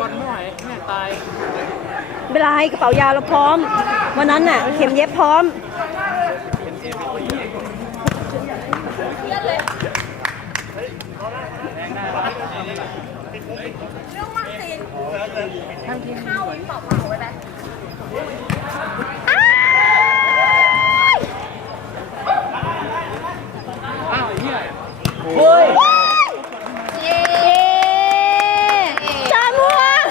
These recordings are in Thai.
บอลไม่ไหวแม่ตายเวลาให้กระเป๋ายาเราพร้อม วันนั้นน่ะ เข็มเย็บพร้อมอ้าวไอ้เหี้ย เฮ้ยเย้ชาม่วง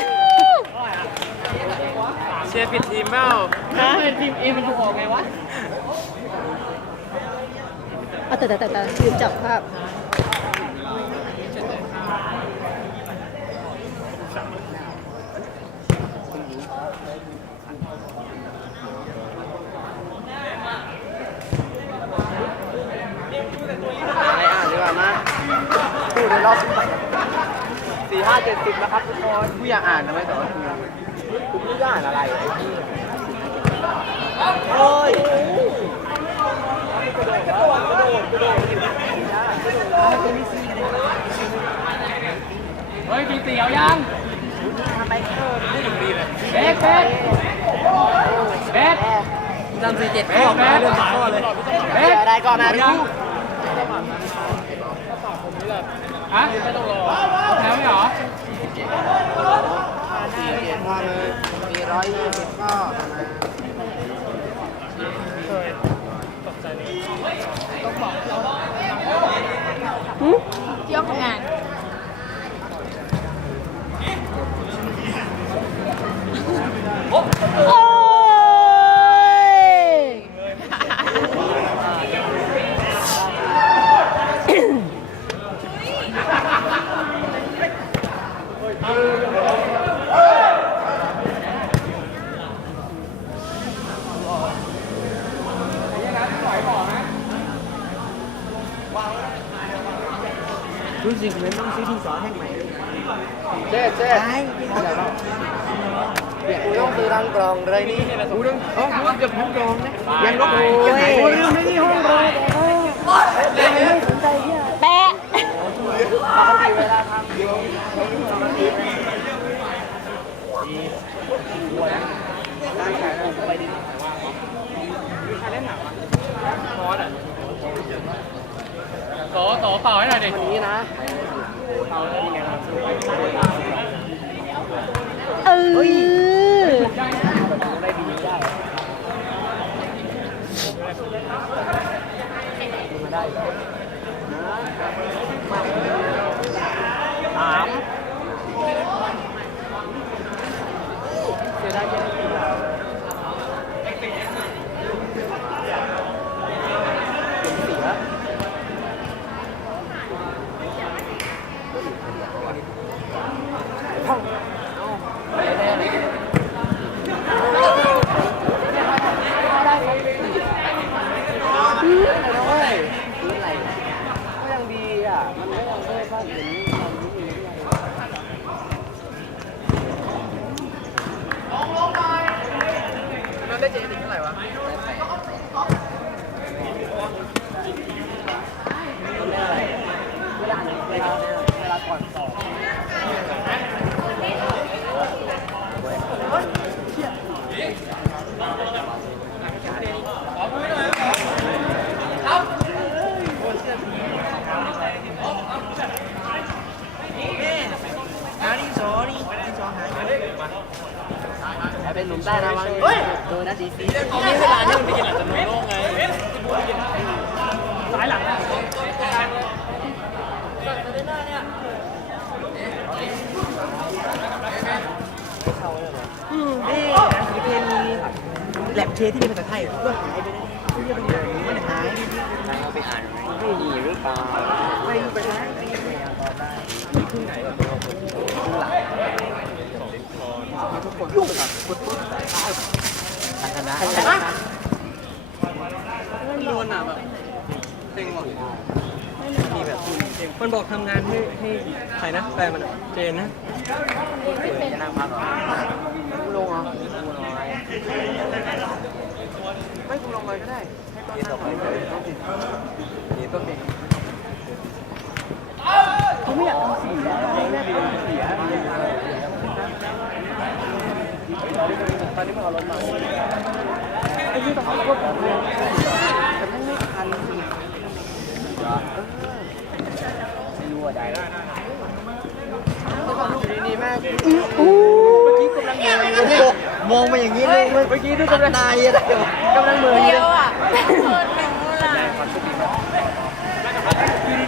เชียร์ผิดทีมเปล่าเป็นทีมเอมันถูกออกไงวะเอาแต่แต่แต่แต่ลืมจับภาพไม่อ่านดีกว่ามาพูดในรอบสี่ห้าเจ็ดสิบแล้วครับทุกคนกูอยากอ่านนะไม่แต่ว่ากูกูไม่ รู้จะอ่านอะไรไอ้ที่โอ้ยเฮ้ยมีเตี๋ยวยังทำไมเบ๊กเบ๊กเบ๊กจำสี่เจ็ดเบ๊ข้อมาเบ๊กเรื่องข้อเลยเบ๊กอะไรก่อนนะดูฮะไม่ต้องรอแถวไม่หรอ สี่เจ็ดข้อเลยมีร้อยยี่สิบข้อเที่ยวของงานโอ้ย รู้สึกเหมือนต้องซื้อที่สอนแห่งใหม่เจ๊เจ๊กูต้องซื้อรังกรองเลยนี่กูต้องเอ๋อกูจะพังกรองนะยังก็โอ้ยกูลืมไม่ที่ห้องเลยแปะปกติเวลาทำอยู่ร้านขายของไปดิ ต่อต่อเปล่าให้หน่อยดิวันนี้นะเออสามเสียดายแค่นี้เสีย ซื้ออะไรนะเว้ยซื้ออะไรก็ยังดีอะ มันก็ยังไม่ได้ภาพเห็นความรู้อยู่ด้วยมัน ได้เจนเท่าไหร่วะเวลาเวลาเวลาก่อนสอบ เป็นหนุ่มใต้นะวังโดนนะสีสีนี่เวลาเนี่ยมันไปกินอาจจะโนโล่ไงซ้ายหลังอะนี่นะสีเพนมีแลบเชที่เป็นภาษาไทยก็หายไปนะที่จะเป็นอย่างนี้มันหายเราไปอ่านไม่ดีหรือเปล่าไม่ไปนะขึ้นไหนทุกคน ยุ่งกับกดปุ๊บทันนะทันนะโดนอะแบบเซ็งว่ะมีแบบมันบอกทำงานให้ให้ใครนะแฟนมันอะเจนนะจะนั่งพักเหรอลงเหรอไม่กูลงเลยก็ได้ให้ต้นนั่งเลยต้นติดนี่ต้นติดเขาไม่อยากทำสีนนี้มันเอารถมาไอ้ที่ต้องเอารถมาแต่มันไม่ทันไม่รู้ว่าได้ดีแม่อู้เมื่อกี้กำลังเมืองอยู่ มองมาอย่างนี้เลยเมื่อกี้ดูกำลังนายอะไรกำลังเมืองอยู่เลย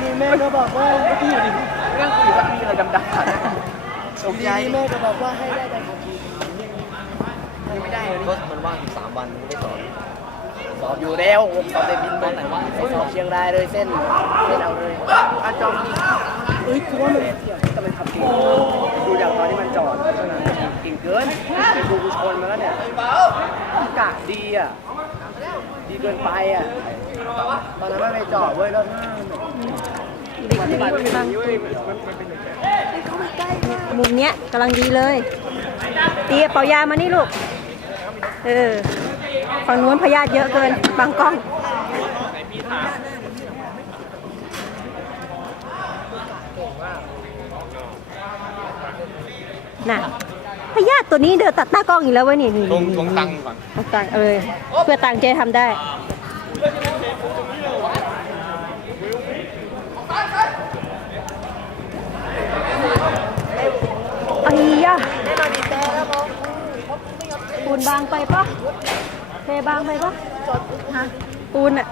ดีๆแม่ก็บอกว่าเมื่อกี้อยู่ดีเรื่องคุยว่ามีอะไรดำๆผ่านตกใจแม่ก็บอกว่าให้ได้ใบขับขี่ ยังไม่ได้เลยรถมันว่างอยู่สามวันไม่ได้สอบสอบอยู่แล้วสอบแต่บินตอนไหนวะสอบเชียงรายเลยเส้นเส้นเอาเลยอาจอมเอ้ยคือว่ามันเที่ยวแต่มันขับเก่งดูอย่างตอนที่มันจอดขนาดเก่งเกินไปดูกูชนมาแล้วเนี่ยกะดีอะดีเกินไปอะตอนนั้นไม่ไปจอดเว้ยแล้วถ้าเด็กคนนี้มันบางมันเป็นอย่างนี้มุมเนี้ยกำลังดีเลยตีเป่ายามานี่ลูก เออ ฝั่งนู้นพยาธิเยอะเกิน บางกล้อง น่ะ พยาธิตัวนี้เดินตัดหน้ากล้องอีกแล้วเวะนี่นี่ลงลงตังค์ก่อนลงตังค์เออเพื่อตังค์เจทำได้ ไอ้ยะปูนบางไปปะเทบางไปปะฮะปูนอะ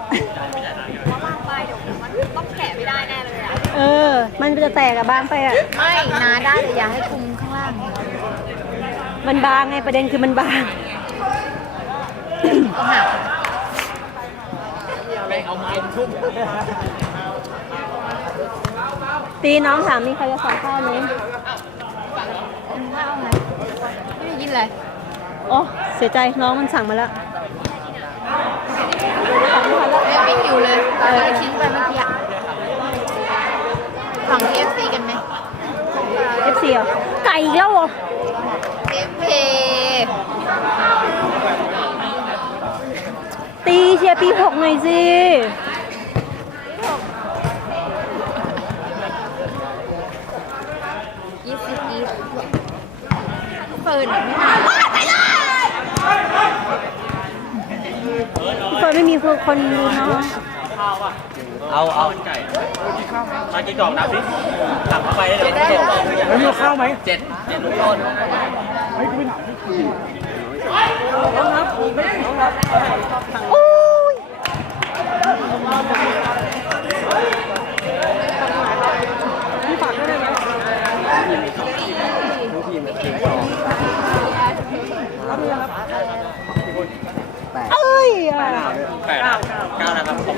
บางไปเดี๋ยวมันต้องแกะไม่ได้แน่เลยอะเออ มันจะแตกอะบางไปอะไม่นาได้แต่อย่าให้คุมข้างล่าง มันบางไงประเด็นคือมันบางก็หักตีน้องถามมีใครจะสอนข้าวไหมถ้าเอาไงไม่ได้ยินเลย โอ้เสียใจน้องมันสั่งมาแล้วยังไม่หิวเลยตอนที่ทิ้งไปเมื่อกี้อะฝั่ง KFC กันไหม FC เหรอไก่อีกแล้วเหรอ KFC ตีเชียร์ปีหกหน่อยสิ ยี่สิบยี่สิบเฟิร์นอะไม่มา เฟิร์นไม่มี คนดูน้องเอาเอามากี่กล่องนับสิสั่งเข้าไปเดี๋ยวผมส่งแล้วมีข้าวไหมเจ็ดเจ็ดลูกต้นโอ้ยเอ้ยอะแปดเก้านะครับผม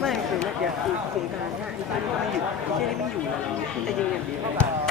ไม่คือเมื่อกี้คือโครงการเนี้ยที่นี่ไม่อยู่ที่นี่ไม่อยู่เลยแต่ยิงอย่างดีเข้าไป